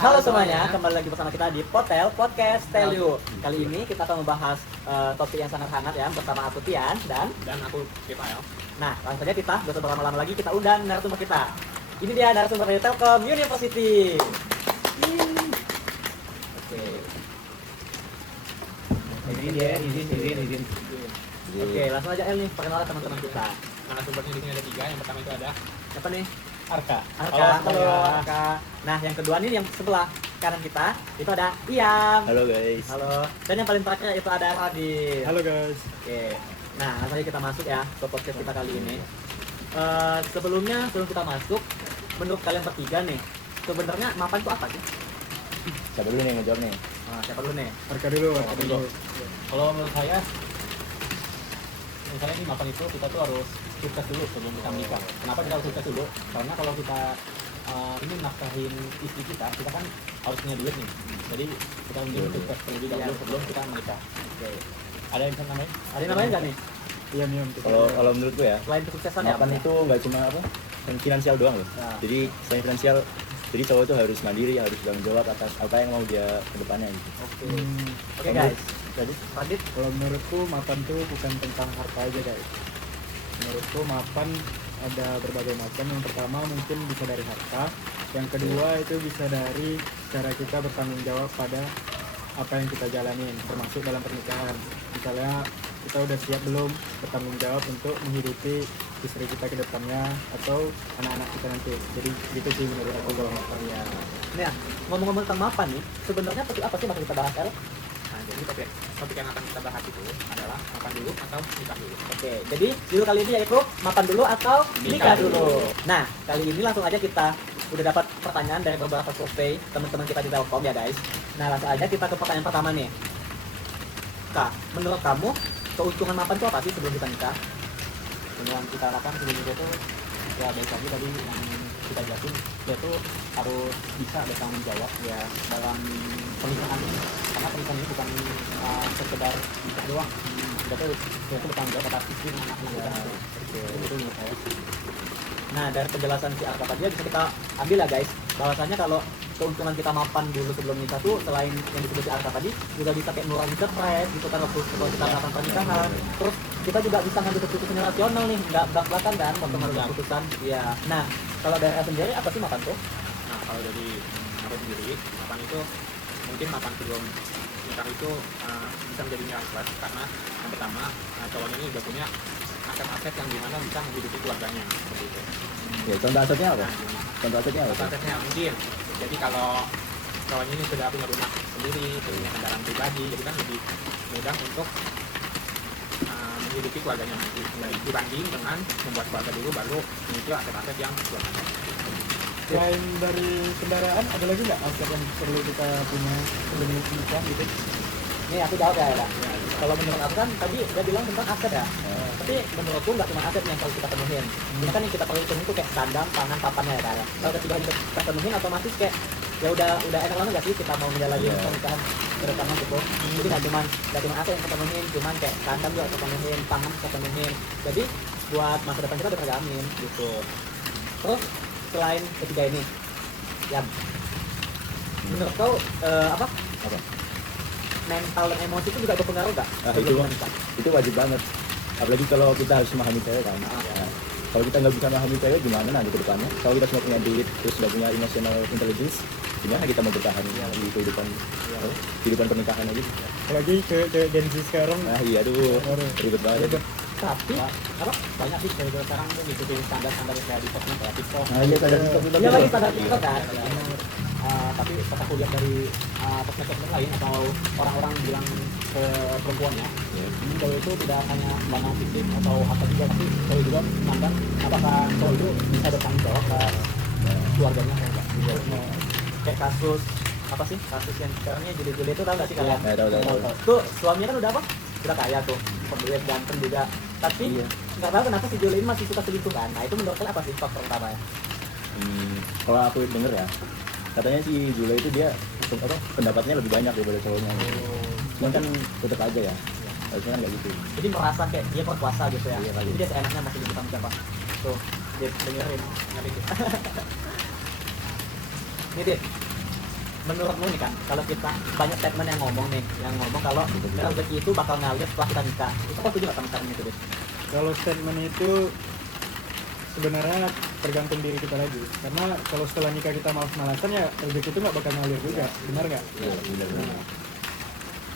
Halo semuanya, kembali lagi bersama kita di Potel Podcast Tell You. Kali ini kita akan membahas topik yang sangat hangat ya, bersama aku Tian dan aku Kepael. Nah, langsung saja kita, gak usah berlama-lama lagi, kita undang narasumber kita. Ini dia narasumber dari Telkom University. Oke. Izin. Oke, langsung aja El nih, perkenalan teman-teman kita. Narasumbernya di sini ada 3. Yang pertama itu ada Siapa nih? Arka. Halo Arka. Nah, yang kedua nih yang sebelah kanan kita itu ada Iam. Halo guys. Halo. Dan yang paling terakhir itu ada Radit. Halo guys. Oke. Nah, langsung aja kita masuk ya ke podcast kita kali ini. Sebelum kita masuk, menurut kalian bertiga nih, sebenarnya mapan itu apa sih? Siapa dulu nih ngejawab nih? Siapa dulu nih? Arka dulu. Kalau menurut saya ini mapan itu kita tuh harus sukses dulu sebelum kita menikah. Kenapa kita harus sukses dulu? Karena kalau kita ini nafkahin istri kita kan harus punya duit nih. Jadi kita mungkin sukses terlebih dahulu sebelum kita menikah. Oke. Ada yang bisa nambahin? Ada yang namanya nggak nih? Iya nih. Kalau menurut gue ya, Selain kesuksesan mapan itu nggak cuma apa, finansial doang loh. Nah. Jadi selain finansial, jadi cowok itu harus mandiri, harus tanggung jawab atas apa yang mau dia ke depannya gitu. Oke guys. Jadi Radit, Kalau menurutku mapan tuh bukan tentang harta aja guys. Menurutku mapan ada berbagai macam. Yang pertama mungkin bisa dari harta. Yang kedua itu bisa dari cara kita bertanggung jawab pada apa yang kita jalanin, termasuk dalam pernikahan. Misalnya kita udah siap belum bertanggung jawab untuk menghidupi istri kita ke depannya atau anak-anak kita nanti. Jadi gitu sih menurut aku kalau mapan ya. nih ya, ngomong-ngomong tentang mapan nih, sebenarnya topik apa sih yang kita bahas El? Nah, jadi topik yang akan kita bahas itu adalah mapan dulu atau nikah dulu. Oke, jadi judul kali ini yaitu mapan dulu atau nikah dulu. Nah, kali ini langsung aja kita udah dapat pertanyaan dari beberapa survei teman-teman kita di Telkom ya guys. Nah, langsung aja kita ke pertanyaan pertama nih. Kak, menurut kamu keuntungan mapan itu apa sih sebelum kita nikah? Yang kita harapkan sebelum itu tuh ya baik lagi tadi yang kita jelasin, dia tuh harus bisa bertanggung jawab ya dalam pernikahan ini. Karena pernikahan ini bukan sekedar nikah doang. Dia tuh bertanggung jawab atas istri dan anak-anak kita. Itu menurut saya. Nah, dari penjelasan si Arka tadi bisa kita ambil ya guys, bahwasanya kalau keuntungan kita mapan dulu sebelum nikah tuh selain yang disebut si Arka tadi juga bisa kayak ngurangin stres gitu kan waktu kalau kita melakukan pernikahan. Terus kita juga bisa ngambil keputusan yang rasional nih, nggak belak-belakan kan waktu ngambil keputusan. Iya. Nah, kalau dari Arka sendiri apa sih mapan tuh? Nah, kalau dari aku sendiri, mapan itu mungkin mapan sebelum nikah itu bisa menjadi nilai plus karena yang pertama cowoknya ini udah punya aset-aset yang dimana bisa menghidupi keluarganya seperti itu. ya contoh asetnya apa? Contoh asetnya apa? Asetnya mungkin jadi kalau cowoknya ini sudah punya rumah sendiri, punya kendaraan pribadi, jadi kan lebih mudah untuk menghidupi keluarganya nanti dibanding dengan membuat keluarga dulu baru menyicil aset-aset yang keluarganya. Selain dari kendaraan, ada lagi nggak aset yang perlu kita punya sebelum nikah gitu? Nih aku jawab ya, Kak. Kalau menurut aku kan tadi dia bilang tentang aset ya. Tapi menurutku nggak cuma aset yang harus kita penuhin. Ini kan yang kita perlu penuhin itu kayak sandang, pangan, papannya ya, Kak. Kalau ketiga itu kita penuhin otomatis kayak ya udah enak banget gak sih kita mau menjalani pernikahan ke depannya gitu. Jadi nggak cuma aset yang kita penuhin, cuman kayak sandang juga kita penuhin, pangan kita penuhin. Jadi buat masa depan kita udah terjamin gitu. Terus selain ketiga ini, ya menurut kau apa? Mental dan emosi itu juga berpengaruh nggak? Itu wajib banget. Apalagi kalau kita harus memahami cewek kan. Ya. Kalau kita nggak bisa memahami cewek gimana nanti ke depannya? Kalau kita semua punya duit terus sudah punya emotional intelligence, gimana kita mau bertahan di kehidupan pernikahan aja? Apalagi cewek Gen Z sekarang. Nah iya tuh ribet banget. Tapi apa? Banyak sih cewek sekarang tuh ngikutin standar-standar kayak di sosmed kayak TikTok. Nah iya sadar TikTok itu. Iya lagi standar TikTok kan. Tapi pas aku lihat dari sosmed lain atau orang-orang bilang ke perempuannya, cewek itu tidak hanya pandang fisik atau apa juga, tapi cewek juga memandang apakah cowok itu bisa bertanggung jawab ke keluarganya atau enggak. Kayak kasus apa sih? Kasus yang sekarangnya juli-juli itu tahu nggak sih kalian? Ya, tahu. Tuh suaminya kan udah apa? Udah kaya tuh, pembuat ganteng juga. Tapi nggak tahu kenapa si Juli ini masih suka selingkuh kan? Nah itu menurut kalian apa sih faktor utamanya? Kalau aku denger ya, katanya si Jula itu dia pendapatnya lebih banyak daripada cowoknya. Cuman kan tetap aja ya. Harusnya kan nggak gitu. Jadi merasa kayak dia berkuasa gitu ya. Iya, Jadi dia seenaknya masih jadi siapa? Tuh, dia dengerin. Ini Dit. menurutmu nih kan, kalau kita banyak statement yang ngomong kalau rezeki itu bakal ngalir setelah kita nikah, itu kok setuju nggak sama statement itu? Dit? Kalau statement itu sebenarnya tergantung diri kita lagi, karena kalau setelah nikah kita malas-malasan ya rezeki itu nggak bakal ngalir juga, benar nggak? Iya, benar.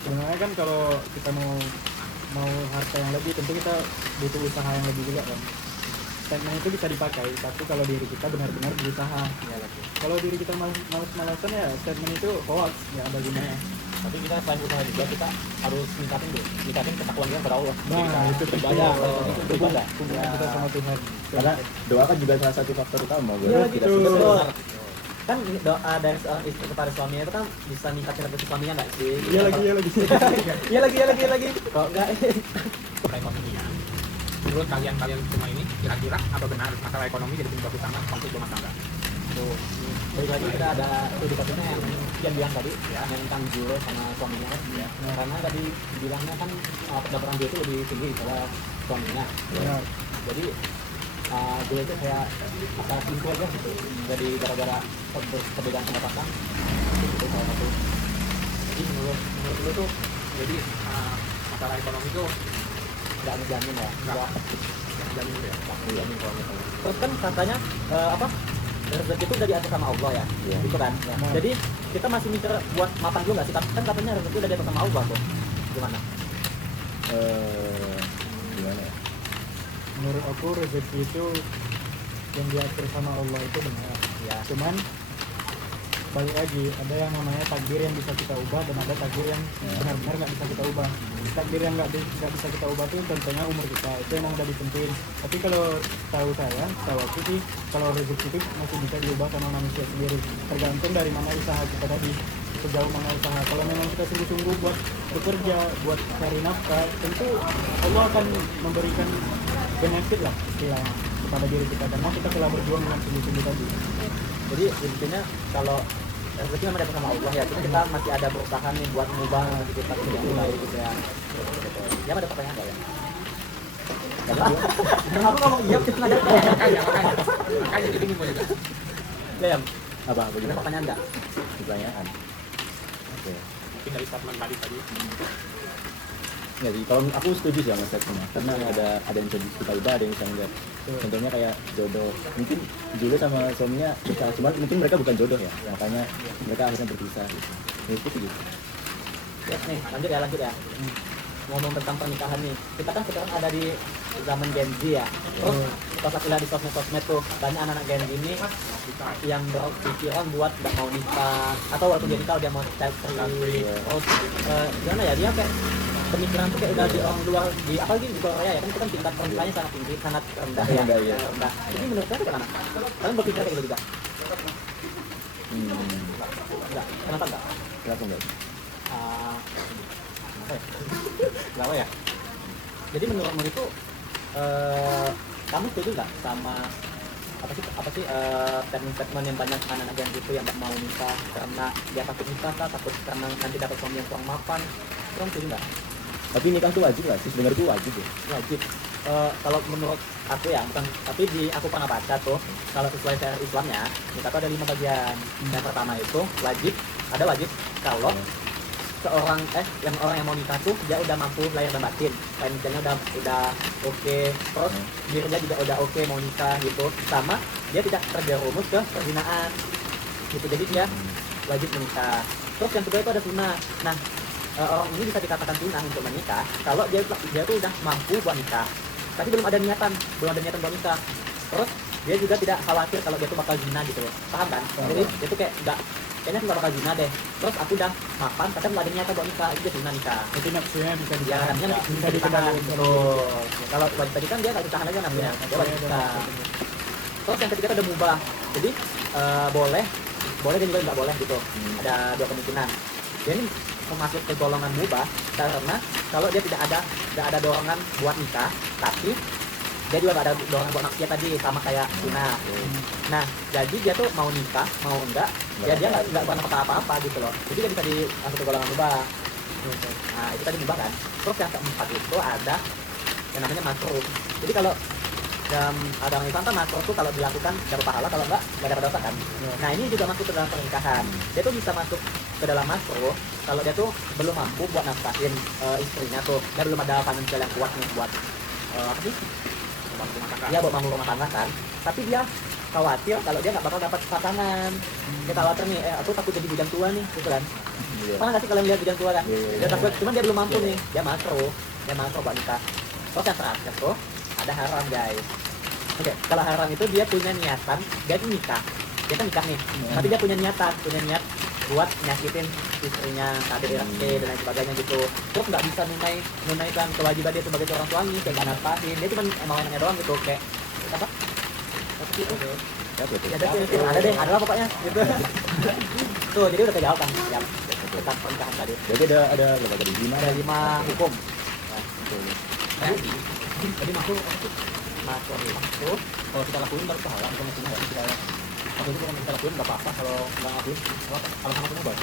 Sebenarnya kan kalau kita mau harta yang lebih, tentu kita butuh usaha yang lebih juga kan. Statement itu bisa dipakai, tapi kalau diri kita benar-benar berusaha. Kalau diri kita malas-malasan ya statement itu hoax, ya ada gunanya. Tapi kita selain usaha juga kita harus ningkatin ketakwaan kita kepada Allah. Nah, itu beribadah, penting. itu beribadah. Hubungan kita sama Tuhan. Karena doa kan juga salah satu faktor utama. Iya lagi Tidak tuh. sudah Betul. Kan doa dari seorang istri kepada suaminya itu kan bisa ningkatin rezeki suaminya nggak sih? Iya lagi. Iya lagi. Kok enggak? Ekonominya. Menurut kalian semua ini kira-kira apa benar masalah ekonomi jadi penyebab utama konflik rumah tangga? Tuh, balik lagi kita ada studi kasusnya yang Kian bilang tadi, ya, yang tentang Jules sama suaminya kan. Ya. Karena tadi bilangnya kan pendapatan dia itu lebih tinggi daripada suaminya. Ya. Jadi dia itu kayak asal selingkuh aja gitu. Jadi gara-gara perbedaan pendapatan itu salah satu. Jadi menurut lu tuh jadi masalah ekonomi tuh Nggak ngejamin ya. nggak jamin ya. Ngejamin kalau misalnya. Terus kan katanya rezeki itu udah diatur sama Allah ya, gitu kan. Ya. Jadi kita masih mikir buat mapan dulu nggak sih? Kan katanya rezeki udah diatur sama Allah tuh. Gimana? Gimana ya? Menurut aku rezeki itu yang diatur sama Allah itu benar. Ya. Cuman balik lagi, ada yang namanya takdir yang bisa kita ubah dan ada takdir yang benar-benar nggak bisa kita ubah. Takdir yang nggak bisa kita ubah tuh contohnya umur kita, itu emang udah ditentuin. Tapi kalau tahu aku sih kalau rezeki itu masih bisa diubah sama manusia sendiri, tergantung dari mana usaha kita tadi, sejauh mana usaha. Kalau memang kita sungguh-sungguh buat bekerja, buat cari nafkah, tentu Allah akan memberikan benefit lah istilahnya kepada diri kita, karena kita telah berjuang dengan sungguh-sungguh tadi. Jadi intinya kalau rezeki memang datang sama Allah ya, cuma kita masih ada berusaha nih buat mengubah rezeki kita menjadi baik gitu ya. Ya ada pertanyaan nggak ya? Aku ngomong iya, kita nggak ada pertanyaan. Makanya jadi ini juga. Ya, Apa ada bagaimana? pertanyaan nggak? Pertanyaan. Oke. Mungkin dari statement tadi Ya sih, kalau aku setuju sih sama statementnya, karena ada yang bisa kita ubah, ada yang bisa enggak. Contohnya kayak jodoh, mungkin Julia sama suaminya bisa, cuman mungkin mereka bukan jodoh ya, makanya mereka akhirnya berpisah gitu. Ya, itu sih gitu. Ya, nih lanjut ya. Ngomong tentang pernikahan nih, kita kan sekarang ada di zaman Gen Z ya. Terus pas aku lihat di sosmed tuh banyak anak-anak Gen Z ini yang berpikiran buat nggak mau nikah, atau walaupun dia nikah dia mau child free. Terus gimana ya, dia kayak pemikiran tuh kayak udah di orang luar, di apalagi di Korea ya kan, itu kan tingkat pernikahannya sangat tinggi, sangat rendah ya. Rendah, iya. Rendah. Jadi menurut saya gimana? Kalian berpikir kayak gitu juga? Enggak. Kenapa enggak? Kenapa enggak? Apa ya? Kenapa ya? Jadi menurutmu itu kamu setuju nggak sama apa sih statement yang banyak anak-anak Gen Z itu yang nggak mau nikah karena dia takut nikah, takut karena nanti dapat suami yang kurang mapan? Kamu setuju nggak? Tapi nikah tuh wajib nggak sih? Sebenarnya tuh wajib ya. Wajib. Kalau menurut aku ya, bukan, tapi aku pernah baca tuh, kalau sesuai syariat Islamnya nikah tuh ada 5 bagian. Yang pertama itu wajib kalau seorang orang yang mau nikah tuh dia udah mampu lahir dan batin, financialnya udah oke, terus dirinya juga udah oke mau nikah gitu, sama dia tidak terjerumus ke perzinaan gitu, jadi dia wajib menikah. Terus yang kedua itu ada sunnah. Nah, orang ini bisa dikatakan sunnah untuk menikah kalau dia tuh udah mampu buat nikah, tapi belum ada niatan buat nikah. Terus dia juga tidak khawatir kalau dia tuh bakal zina gitu loh, paham kan? Jadi dia tuh kayaknya nggak bakal zina deh. Terus aku udah mapan, tapi nggak ada niatan buat nikah, itu dia zina nikah. Itu nafsunya bisa Ya, namanya bisa ditahan. Betul. Kalau tadi kan dia nggak ditahan aja namanya, dia wajib nikah. Terus yang ketiga itu ada mubah. Jadi boleh dan juga nggak boleh gitu. Ada 2 kemungkinan. Dia ini masuk ke golongan mubah karena kalau dia tidak ada dorongan buat nikah, tapi dia juga nggak ada dorongan buat maksiat tadi, sama kayak zina. Nah, jadi dia tuh mau nikah mau enggak, ya dia nggak buat apa-apa gitu loh. Jadi dia bisa masuk ke golongan mubah. Nah, itu tadi mubah kan. Terus yang keempat itu ada yang namanya makruh. Jadi kalau dalam agama Islam kan makruh tuh kalau dilakukan dapat pahala, kalau enggak dapat dosa kan. Nah ini juga masuk ke dalam pernikahan. Dia tuh bisa masuk ke dalam makruh kalau dia tuh belum mampu buat nafkahin istrinya tuh, dia belum ada finansial yang kuat nih buat apa sih? Dia buat bangun rumah tangga kan. Tapi dia khawatir kalau dia nggak bakal dapat pasangan. Dia khawatir nih, aku takut jadi bujang tua nih, gitu kan. Iya. Pernah nggak sih kalian lihat bujang tua kan? Iya. Dia takut, cuman dia belum mampu nih. Dia makruh buat nikah. Terus yang terakhir tuh ada haram guys. Oke, kalau haram itu dia punya niatan, dia tuh nikah. Dia kan nikah nih, tapi dia punya niat buat nyakitin istrinya, KDRT dan lain sebagainya gitu. Terus nggak bisa menunaikan kewajiban dia sebagai seorang suami, kayak nggak nafkahin. Dia cuma mau enaknya doang gitu, kayak apa? Apa sih itu? Ya ada deh, ada lah pokoknya gitu. Tuh, jadi udah kejawab kan yang tentang pernikahan tadi. Jadi ada berapa tadi? 5 Ada 5 hukum. Tadi masuk apa sih? Makruh itu Kalau kita lakuin baru pahala, bukan maksudnya nggak kita kalau itu kan kita lakuin nggak apa-apa, kalau nggak lakuin kalau sama punya baik.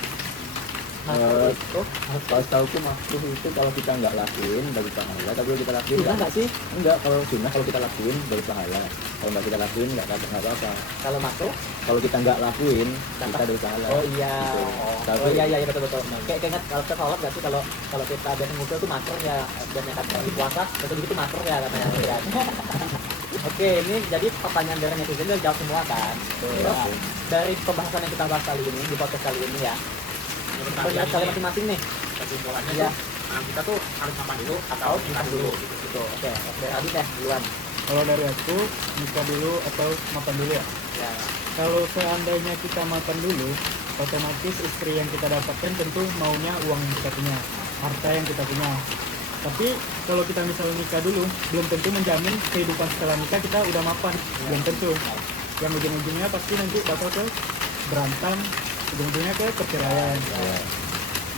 makruh itu Kalau setahuku makruh itu kalau kita nggak lakuin bagi pahala, tapi kalau kita lakuin sunnah nggak sih? enggak, kalau sunnah kalau kita lakuin bagi pahala, kalau nggak kita lakuin nggak apa-apa. Kalau makruh Kalau kita nggak lakuin kita bagi pahala. oh iya, Gitu. oh iya betul. Kayak ingat kalau kita sholat nggak sih, kalau kita biasa ngumpul tuh makruh ya, dan yang kata di puasa betul gitu makruh ya katanya. Ya. Oke, ini jadi pertanyaan dari netizen udah jawab semua kan. Terus dari pembahasan yang kita bahas kali ini di podcast kali ini ya, pendapat kalian masing-masing nih. Kesimpulannya Iya. tuh kita tuh harus mapan dulu atau nikah dulu gitu. Gitu. Oke, dari Adi deh duluan. Kalau dari aku, nikah dulu atau mapan dulu ya? Ya. Kalau seandainya kita mapan dulu, otomatis istri yang kita dapatkan tentu maunya uang yang kita punya, harta yang kita punya. Tapi kalau kita misalnya nikah dulu, belum tentu menjamin kehidupan setelah nikah kita udah mapan, belum tentu. Yang ujung-ujungnya pasti nanti bakal ke berantem, ujung-ujungnya ke perceraian.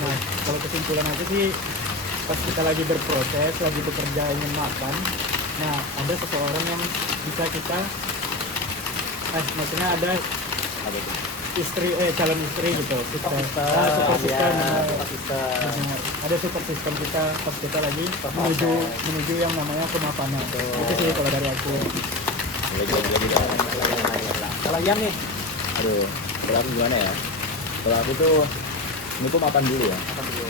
Nah, kalau kesimpulan aku sih, pas kita lagi berproses, lagi bekerja ingin makan, nah ada seseorang yang bisa kita, maksudnya ada istri, calon istri gitu, kita super system, benar. Ada super system kita pas kita lagi menuju yang namanya kemapanan. Itu sih kalau dari aku. Lagi. Kalau Ian nih, Aduh, kalau aku gimana ya? Kalau aku tuh ini tuh mapan dulu ya. apa dulu?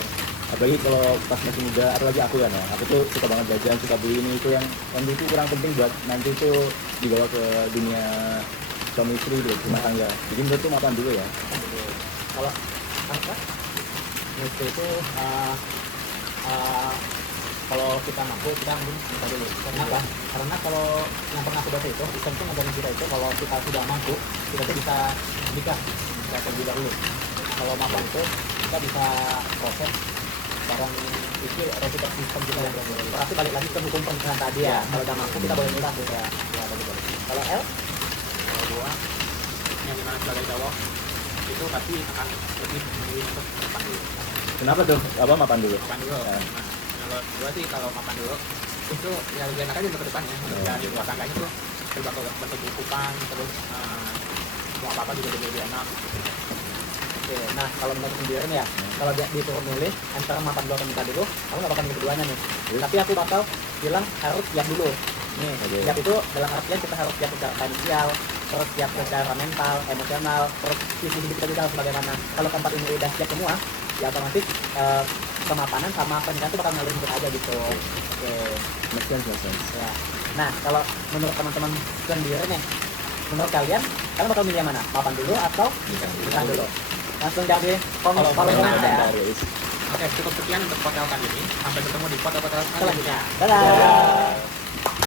Apalagi kalau pas masih muda, apalagi aku kan ya, aku tuh suka banget jajan, suka beli ini itu yang itu kurang penting buat nanti tuh dibawa ke dunia suami istri gitu, rumah tangga. Jadi menurut tuh mapan dulu ya. Kalau apa? Itu kalau kita mampu kita mungkin nikah dulu. Kenapa? Karena kalau yang pernah aku baca itu Islam tuh ngajarin kita itu kalau kita sudah mampu kita tuh bisa nikah terlebih dahulu. Kalau mampu itu kita bisa proses barang itu repeat sistem kita yang berarti. Berarti balik lagi ke hukum pernikahan tadi ya. Kalau udah mampu kita boleh nikah gitu ya. Ya betul. Kalau L, Kalau gua yang dimana sebagai cowok itu pasti akan lebih memilih untuk mapan dulu. Kenapa tuh? Apa mapan dulu? Mapan dulu. Ya. Nah, kalau gua sih kalau mapan dulu itu ya lebih enak aja untuk ke depannya. Dari rumah tangganya tuh berkecukupan terus mau apa juga lebih enak. oke. Nah kalau menurut sendiri nih ya, kalau dia disuruh milih antara mapan dulu atau nikah dulu, aku nggak bakal milih keduanya nih. Tapi aku bakal bilang harus siap dulu. Nih, Oke. siap itu dalam artian kita harus siap secara finansial, terus siap secara mental, emosional, terus sisi hidup kita juga harus bagaimana. Kalau keempat ini udah siap semua, ya otomatis kemapanan sama pernikahan itu bakal ngalir ikut aja gitu. Oke. Make sense. Ya. Nah, kalau menurut teman-teman sendiri nih, menurut kalian bakal milih yang mana? Mapan dulu atau nikah dulu? Langsung jawab di kolom Kalau komentar ya. Oke, cukup sekian untuk podcast kali ini. Sampai ketemu di podcast selanjutnya. Dadah.